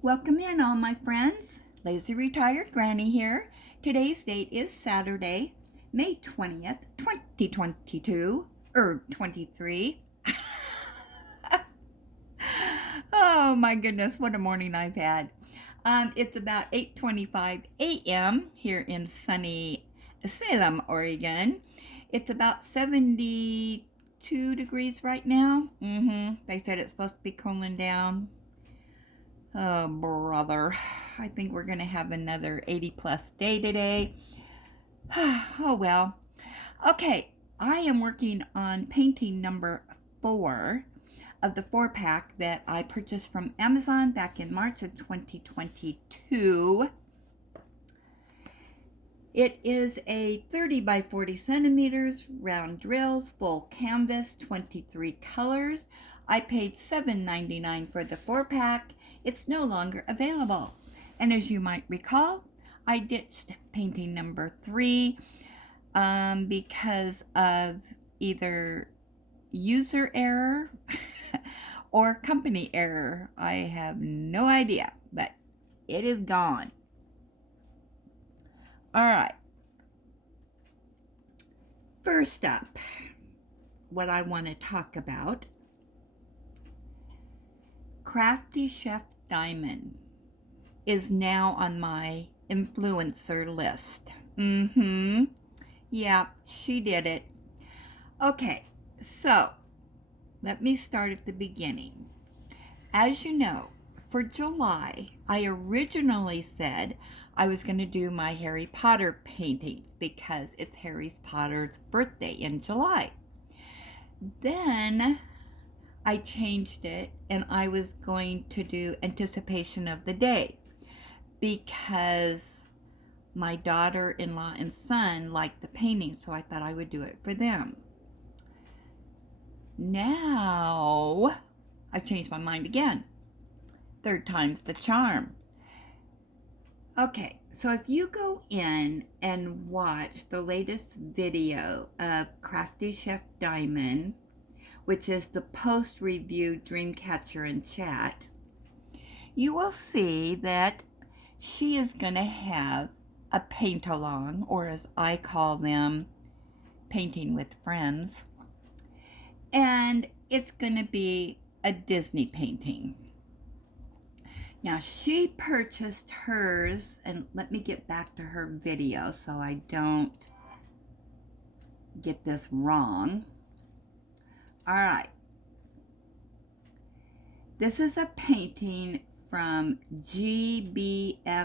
Welcome in, all my friends. Lazy Retired Granny here. Today's date is Saturday, May 20th, 2022, or 23. Oh my goodness, what a morning I've had. It's about 8:25 a.m. here in sunny Salem, Oregon. It's about 72 degrees right now. They said it's supposed to be cooling down. Oh, brother. I think we're going to have another 80 plus day today. Oh, well. Okay, I am working on painting number 4 of the 4-pack that I purchased from Amazon back in March of 2022. It is a 30 by 40 centimeters, round drills, full canvas, 23 colors. I paid $7.99 for the 4-pack. It's no longer available. And as you might recall, I ditched painting number 3 because of either user error or company error. I have no idea, but it is gone. All right. First up, what I want to talk about, Crafty Chef Diamond is now on my influencer list. Yeah, she did it. Okay, so let me start at the beginning. As you know, for July, I originally said I was going to do my Harry Potter paintings because it's Harry Potter's birthday in July. Then I changed it and I was going to do Anticipation of the Day because my daughter-in-law and son liked the painting, so I thought I would do it for them. Now I've changed my mind again. Third time's the charm. Okay, so if you go in and watch the latest video of Crafty Chef Diamond, which is the post-review Dreamcatcher and Chat, you will see that she is going to have a paint-along, or as I call them, painting with friends. And it's going to be a Disney painting. Now, she purchased hers, and let me get back to her video so I don't get this wrong. All right. This is a painting from gbfke.com.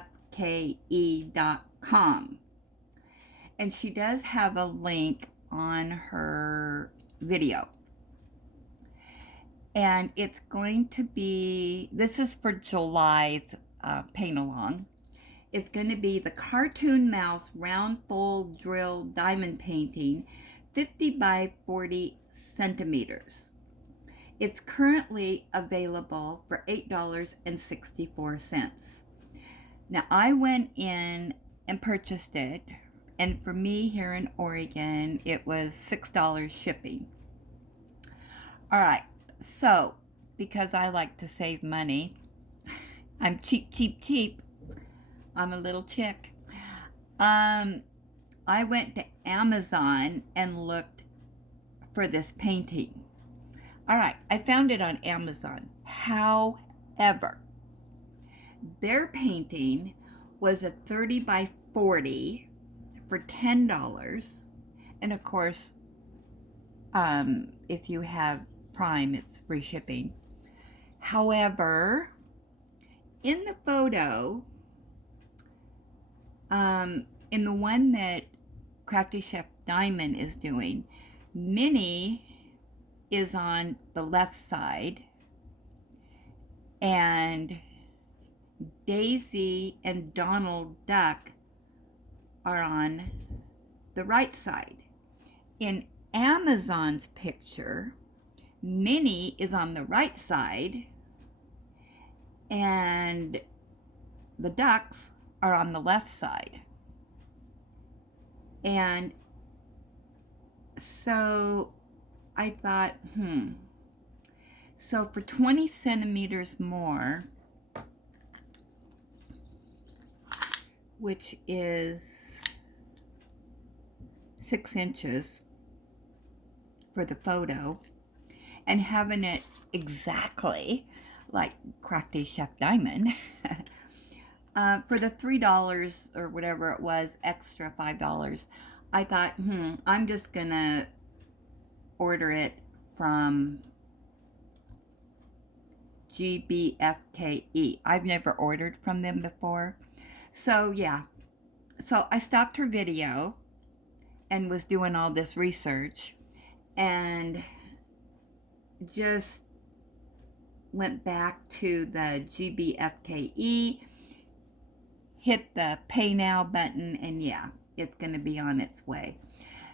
And she does have a link on her video. And it's going to be, this is for July's paint along. It's going to be the Cartoon Mouse Round Full Drill Diamond Painting, 50 by 40 centimeters. It's currently available for $8.64. Now, I went in and purchased it, and for me here in Oregon, it was $6 shipping. All right. So, because I like to save money, I'm cheap. I'm a little chick. I went to Amazon and looked for this painting. All right, I found it on Amazon. However, their painting was a 30 by 40 for $10. And of course, if you have Prime, it's free shipping. However, in the photo, in the one that Crafty Chef Diamond is doing, Minnie is on the left side and Daisy and Donald Duck are on the right side. In Amazon's picture, Minnie is on the right side and the ducks are on the left side. And so I thought, so for 20 centimeters more, which is 6 inches for the photo, and having it exactly like Crafty Chef Diamond for the $3 or whatever it was, extra $5, I thought, I'm just gonna order it from GBFKE. I've never ordered from them before. So yeah, so I stopped her video and was doing all this research and just went back to the GBFKE, hit the pay now button, and yeah, it's going to be on its way.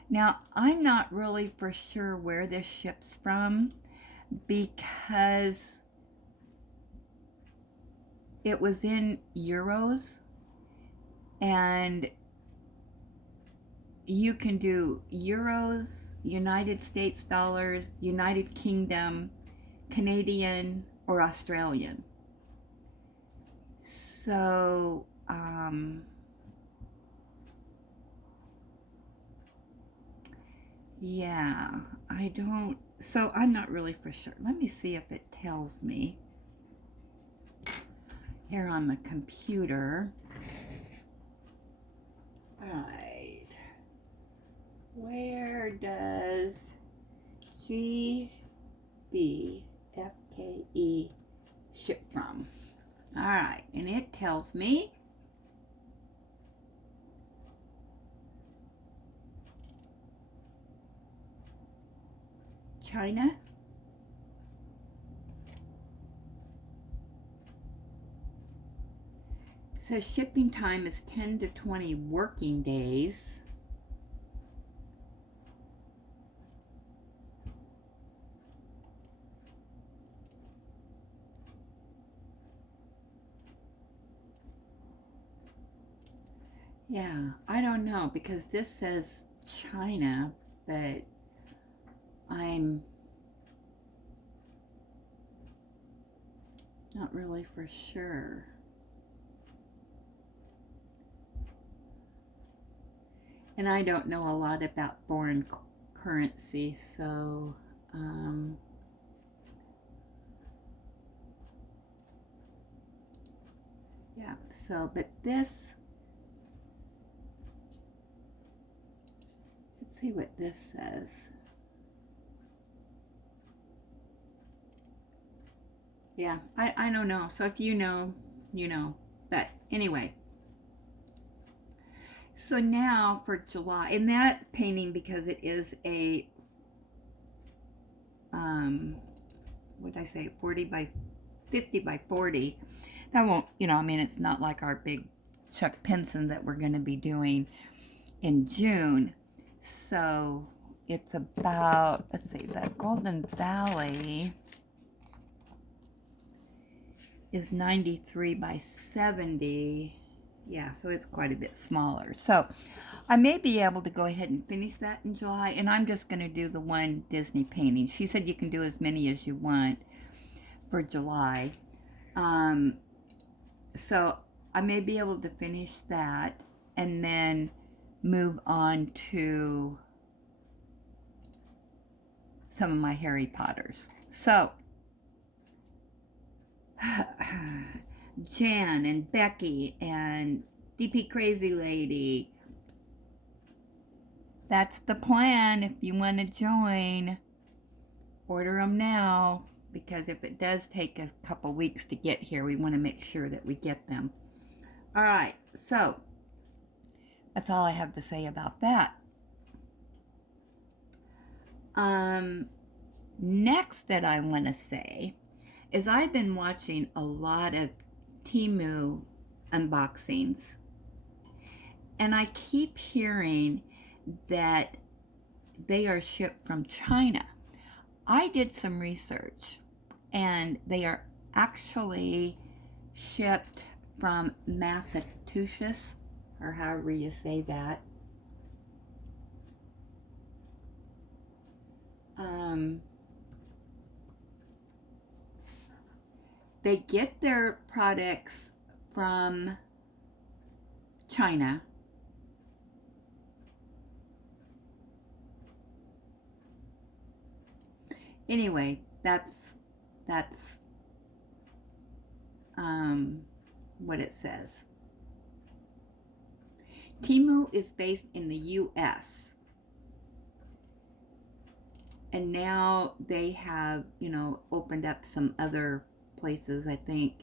Now, I'm not really for sure where this ships from because it was in euros, and you can do euros, United States dollars, United Kingdom, Canadian, or Australian. So, yeah, so I'm not really for sure. Let me see if it tells me here on the computer. All right. Where does GBFKE ship from? All right, and it tells me China. So shipping time is 10 to 20 working days. Yeah, I don't know because this says China, but I'm not really for sure. And I don't know a lot about foreign currency, so yeah, so, but this, let's see what this says. Yeah, I don't know. So if you know, you know. But anyway, so now for July, and that painting, because it is a, what did I say, 40 by 50 by 40, that won't, I mean, it's not like our big Chuck Pinson that we're going to be doing in June. So it's about, let's see, the Golden Valley is 93 by 70. Yeah, so it's quite a bit smaller. So I may be able to go ahead and finish that in July, and I'm just going to do the one Disney painting. She said you can do as many as you want for July. So I may be able to finish that and then move on to some of my Harry Potters. So Jan and Becky and DP Crazy Lady, that's the plan. If you want to join, order them now, because if it does take a couple weeks to get here, we want to make sure that we get them. All right, so that's all I have to say about that. Next that I want to say is I've been watching a lot of Temu unboxings, and I keep hearing that they are shipped from China. I did some research, and they are actually shipped from Massachusetts, or however you say that. They get their products from China. Anyway, that's what it says. Temu is based in the U.S. and now they have, opened up some other places, I think.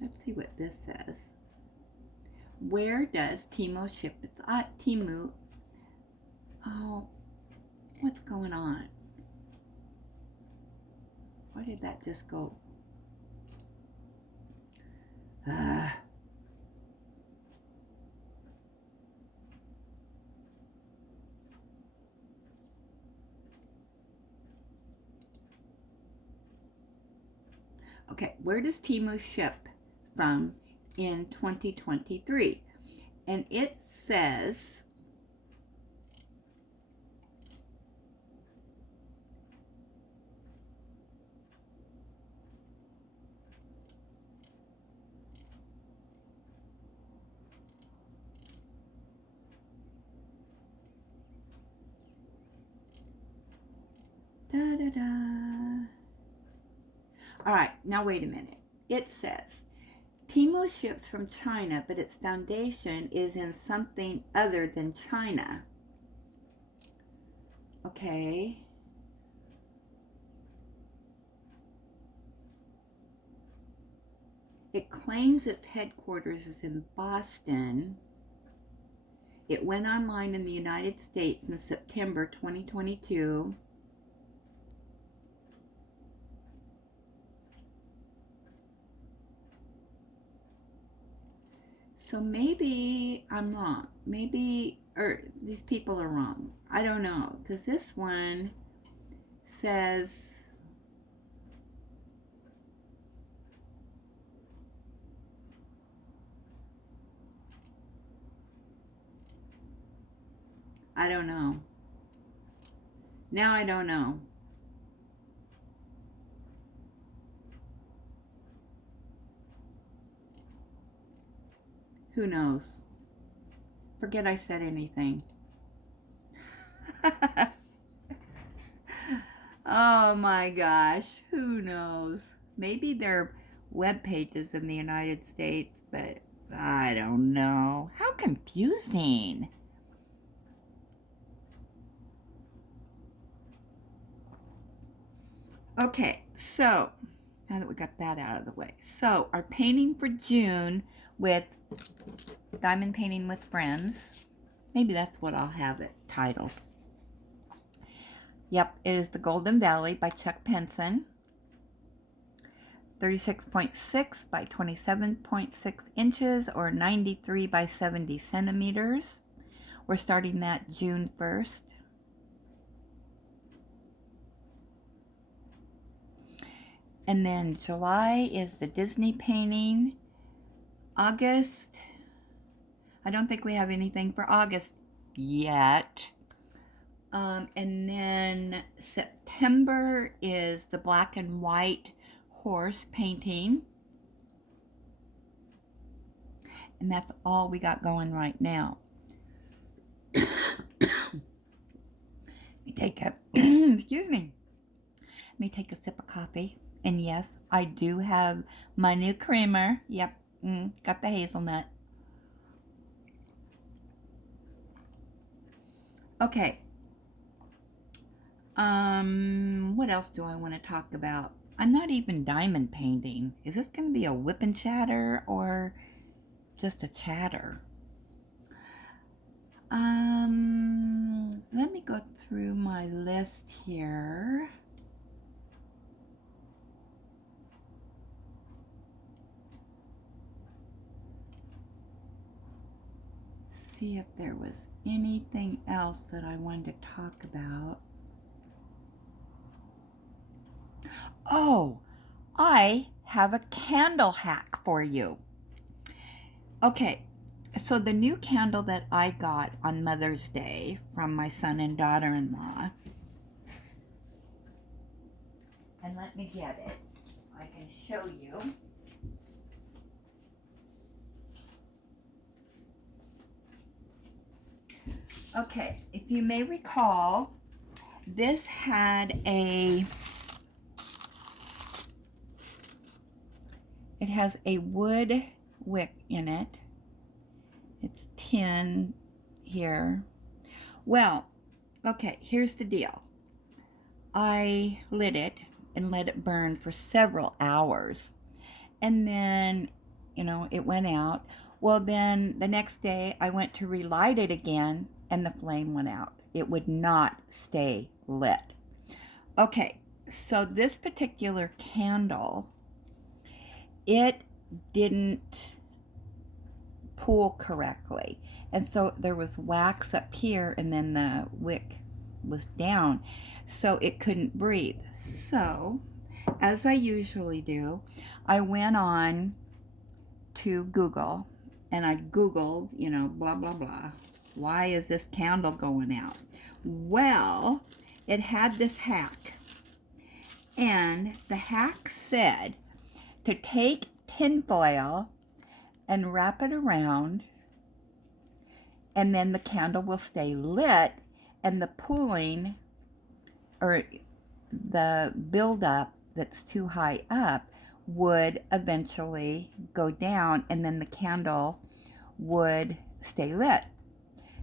Let's see what this says. Where does Temu ship its Temu? Oh, what's going on? Why did that just go? Okay, where does Temu ship from in 2023? And it says all right, now wait a minute. It says Temu ships from China, but its foundation is in something other than China. Okay. It claims its headquarters is in Boston. It went online in the United States in September 2022. So maybe I'm wrong. Maybe, or these people are wrong. I don't know. Because this one says, I don't know. Now I don't know. Who knows? Forget I said anything. Oh my gosh. Who knows? Maybe they're web pages in the United States, but I don't know. How confusing. Okay, so now that we got that out of the way. So our painting for June with Diamond Painting with Friends. Maybe that's what I'll have it titled. Yep, is The Golden Valley by Chuck Penson. 36.6 by 27.6 inches or 93 by 70 centimeters. We're starting that June 1st. And then July is the Disney painting. August, I don't think we have anything for August yet. And then September is the black and white horse painting. And that's all we got going right now. Let me take a, excuse me. Let me take a sip of coffee. And yes, I do have my new creamer. Yep, got the hazelnut. Okay. What else do I want to talk about? I'm not even diamond painting. Is this going to be a whip and chatter or just a chatter? Let me go through my list here. See if there was anything else that I wanted to talk about. Oh, I have a candle hack for you. Okay, so the new candle that I got on Mother's Day from my son and daughter-in-law And let me get it so I can show you. Okay, if you may recall, this had it has a wood wick in it. It's tin here. Well, okay, here's the deal. I lit it and let it burn for several hours. And then, it went out. Well, then the next day I went to relight it again and the flame went out. It would not stay lit. Okay, so this particular candle, it didn't pool correctly. And so there was wax up here and then the wick was down. So it couldn't breathe. So, as I usually do, I went on to Google and I Googled, blah, blah, blah. Why is this candle going out? Well, it had this hack. And the hack said to take tinfoil and wrap it around, and then the candle will stay lit, and the pooling or the buildup that's too high up would eventually go down, and then the candle would stay lit.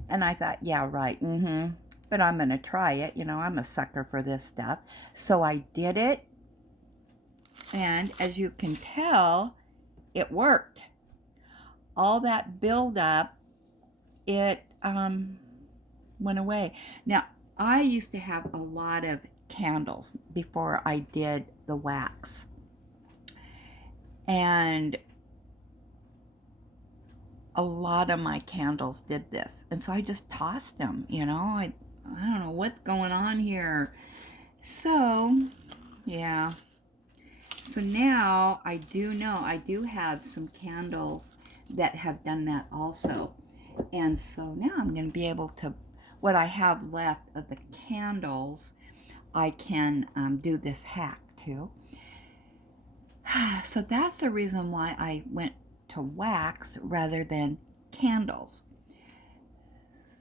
And I thought, yeah, right, but I'm going to try it. I'm a sucker for this stuff. So I did it, and as you can tell, it worked. All that buildup, it went away. Now, I used to have a lot of candles before I did the wax. And a lot of my candles did this. And so I just tossed them, I don't know what's going on here. So, yeah. So now I do know, I do have some candles that have done that also. And so now I'm going to be able to, what I have left of the candles, I can do this hack too. So that's the reason why I went to wax rather than candles.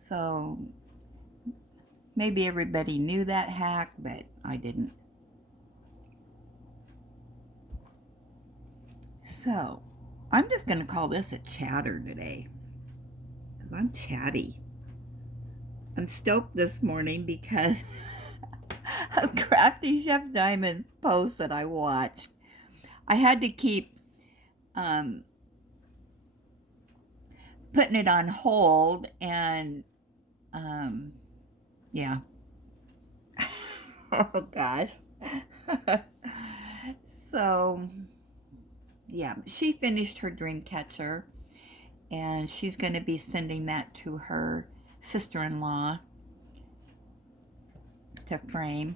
So maybe everybody knew that hack, but I didn't. So I'm just going to call this a chatter today, because I'm chatty. I'm stoked this morning because of Crafty Chef Diamond's post that I watched. I had to keep putting it on hold, and yeah. Oh gosh. So yeah, she finished her dream catcher, and she's going to be sending that to her sister-in-law to frame.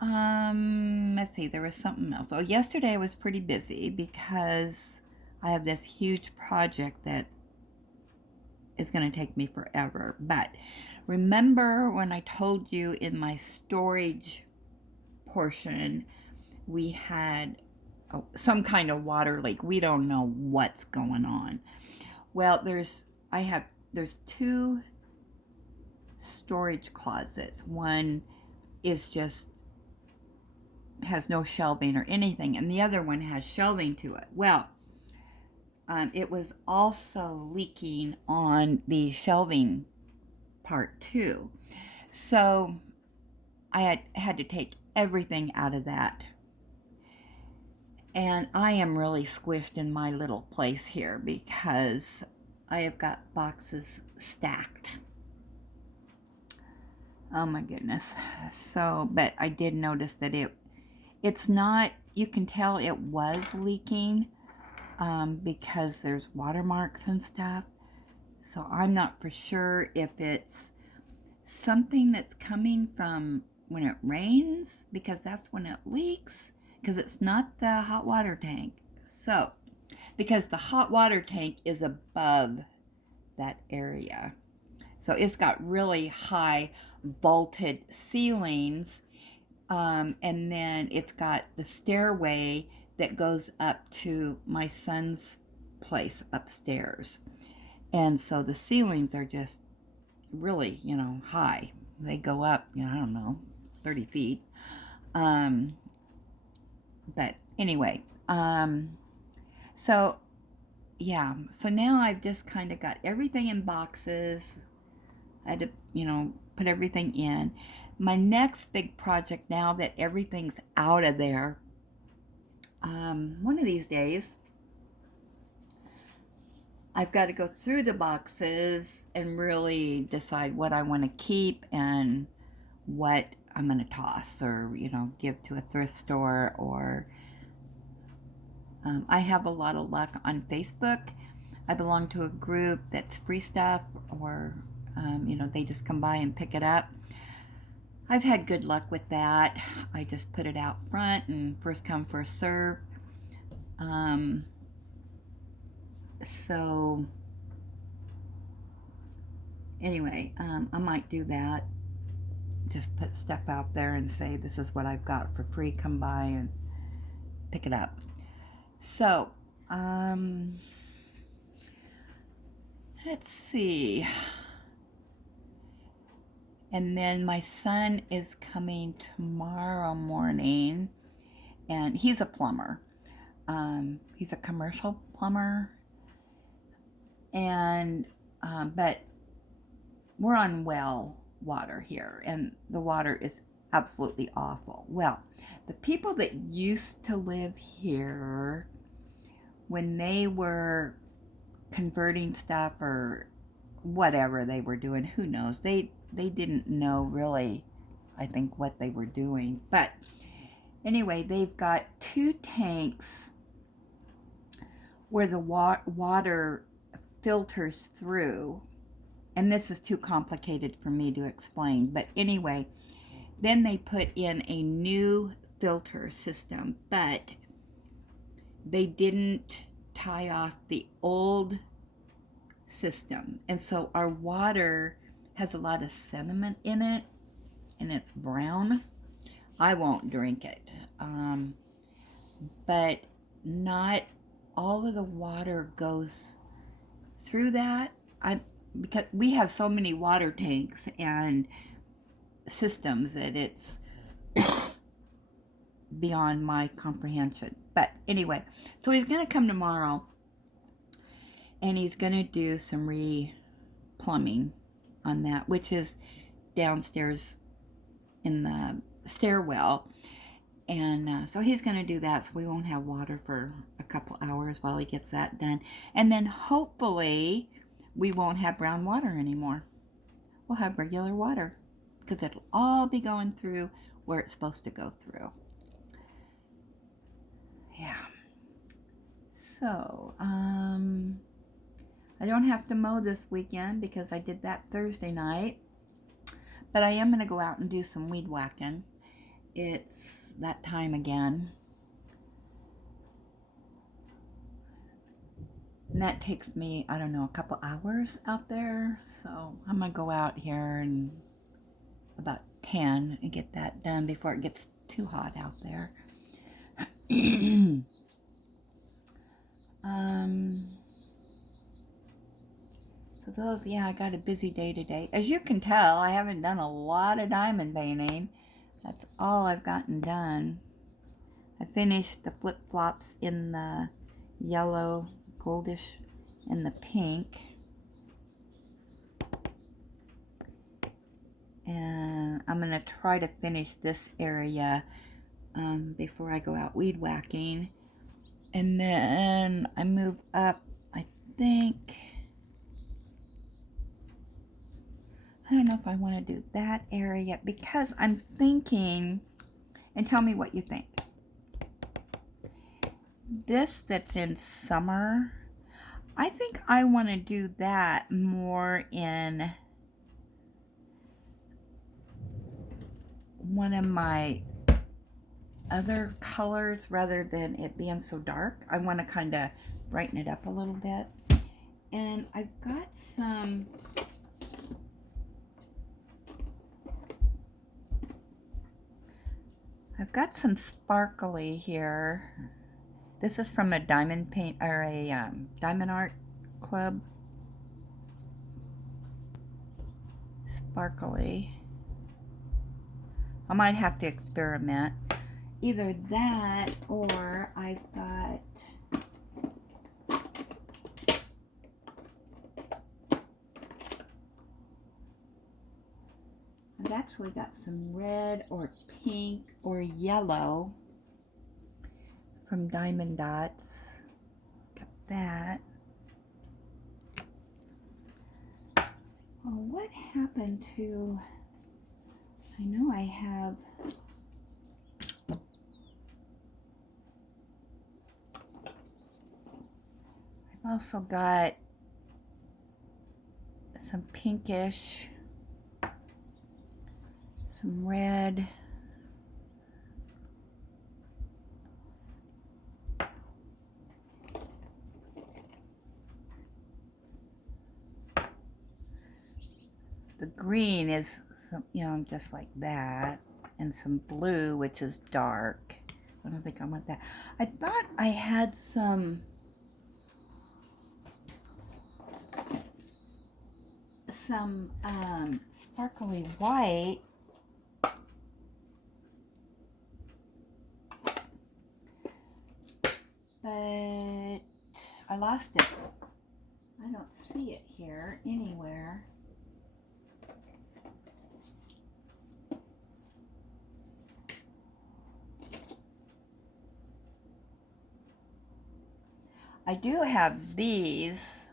Let's see, there was something else. Oh, yesterday I was pretty busy because I have this huge project that is going to take me forever. But remember when I told you in my storage portion we had some kind of water leak? We don't know what's going on. Well, there's two storage closets. One is just has no shelving or anything, and the other one has shelving to it. Well, it was also leaking on the shelving part too. So I had to take everything out of that. And I am really squished in my little place here because I have got boxes stacked. Oh my goodness. So, but I did notice that it's not, you can tell it was leaking because there's watermarks and stuff. So I'm not for sure if it's something that's coming from when it rains, because that's when it leaks, because it's not the hot water tank. So, because the hot water tank is above that area. So it's got really high vaulted ceilings And then it's got the stairway that goes up to my son's place upstairs. And so the ceilings are just really, high. They go up, I don't know, 30 feet. But anyway, so yeah, so now I've just kind of got everything in boxes. I had to, put everything in. My next big project, now that everything's out of there, one of these days, I've got to go through the boxes and really decide what I want to keep and what I'm going to toss or, give to a thrift store. Or I have a lot of luck on Facebook. I belong to a group that's free stuff, or they just come by and pick it up. I've had good luck with that. I just put it out front and first come, first serve. So anyway, I might do that. Just put stuff out there and say, this is what I've got for free. Come by and pick it up. So, let's see. And then my son is coming tomorrow morning, and he's a plumber. He's a commercial plumber, and but we're on well water here, and the water is absolutely awful. Well, the people that used to live here, when they were converting stuff or whatever they were doing, who knows, they didn't know really, I think, what they were doing. But anyway, they've got 2 tanks where the water filters through, and this is too complicated for me to explain. But anyway, then they put in a new filter system, but they didn't tie off the old system. And so our water has a lot of sediment in it, and it's brown. I won't drink it. But not all of the water goes through that. Because we have so many water tanks and systems that it's beyond my comprehension. But anyway, so he's going to come tomorrow, and he's going to do some re-plumbing on that, which is downstairs in the stairwell. And so he's going to do that, so we won't have water for a couple hours while he gets that done. And then hopefully we won't have brown water anymore. We'll have regular water, because it'll all be going through where it's supposed to go through. Yeah. So, I don't have to mow this weekend because I did that Thursday night. But I am going to go out and do some weed whacking. It's that time again. And that takes me, I don't know, a couple hours out there. So I'm going to go out here and about 10 and get that done before it gets too hot out there. So those, yeah, I got a busy day today. As you can tell, I haven't done a lot of diamond painting. That's all I've gotten done. I finished the flip-flops in the yellow, goldish, and the pink. And I'm going to try to finish this area before I go out weed whacking. And then I move up, I think, I don't know if I want to do that area, because I'm thinking, and tell me what you think. This that's in summer, I think I want to do that more in one of my other colors rather than it being so dark. I want to kind of brighten it up a little bit. And I've got some I've got some sparkly here. This is from a diamond paint or a diamond art club. Sparkly. I might have to experiment. Either that or I've got I've actually got some red or pink or yellow from Diamond Dots. Got that. Oh, what happened to... I know I have... I've also got some pinkish, some red, the green is some, you know, just like that, and some blue, which is dark. I don't think I want that. I thought I had some sparkly white, but I lost it. I don't see it here anywhere. I do have these.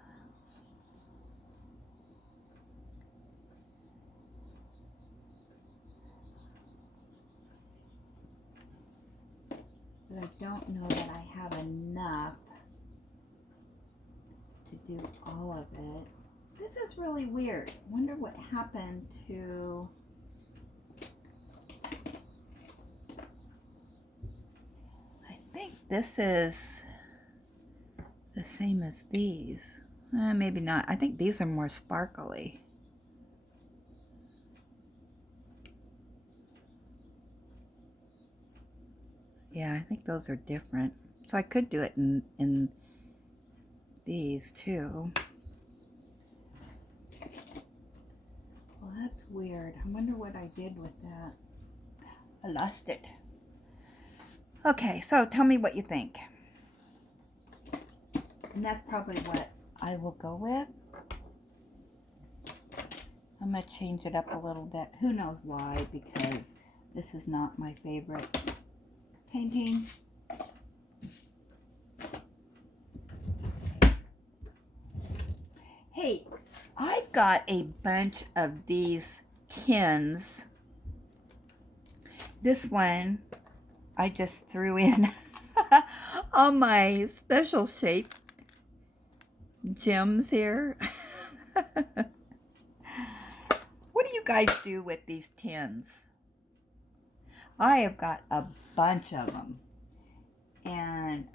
But I don't know that I have enough to do all of it. This is really weird. Wonder what happened to... I think this is the same as these. Maybe not. I think these are more sparkly. Yeah, I think those are different. So I could do it in these too. Well, that's weird. I wonder what I did with that. I lost it. Okay, so tell me what you think. And that's probably what I will go with. I'm going to change it up a little bit. Who knows why, because this is not my favorite painting. Hey, I've got a bunch of these tins. This one I just threw in all my special shape gems here. What do you guys do with these tins? I have got a bunch of them, and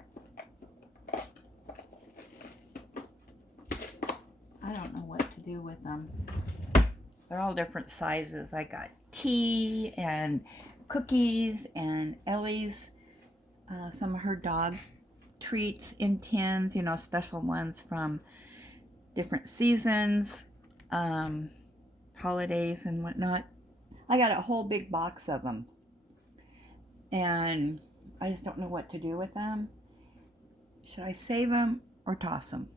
I don't know what to do with them. They're all different sizes. I got tea and cookies and Ellie's, some of her dog treats in tins, you know, special ones from different seasons, holidays and whatnot. I got a whole big box of them, and I just don't know what to do with them. Should I save them or toss them?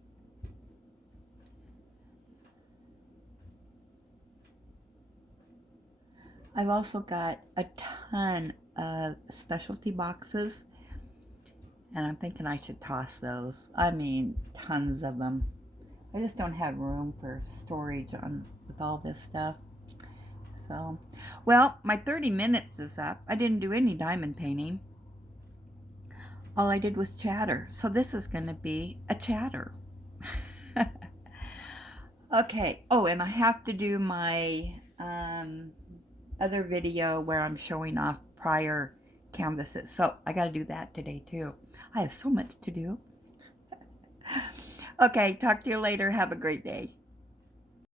I've also got a ton of specialty boxes, and I'm thinking I should toss those. I mean, tons of them. I just don't have room for storage with all this stuff. So, well, my 30 minutes is up. I didn't do any diamond painting. All I did was chatter. So this is going to be a chatter. Okay. Oh, and I have to do my other video where I'm showing off prior canvases. So I got to do that today too. I have so much to do. Okay, talk to you later. Have a great day.